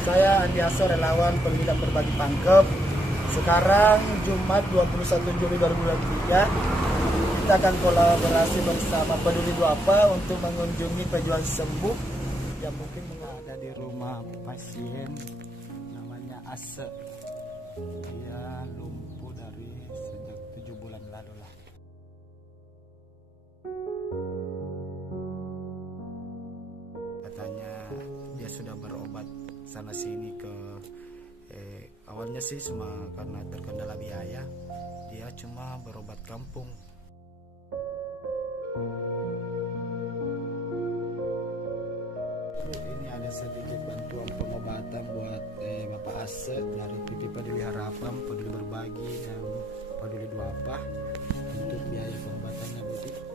Saya Andi Aso, relawan pembina berbagi pangkep. Sekarang Jumat 21 Juli 2023 kita akan kolaborasi bersama Peduli Duafa untuk mengunjungi pejuang sembuh yang mungkin ada di rumah pasien namanya Ase. Dia lumpuh dari sejak 7 bulan lalu lah. Katanya dia sudah berobat sana sini ke awalnya sih cuma karena terkendala biaya, dia cuma berobat kampung. Ini ada sedikit bantuan pengobatan buat Bapak Ase dari PP Peduli Harapan, Peduli Berbagi dan Peduli Duafa untuk biaya pengobatannya, Bu.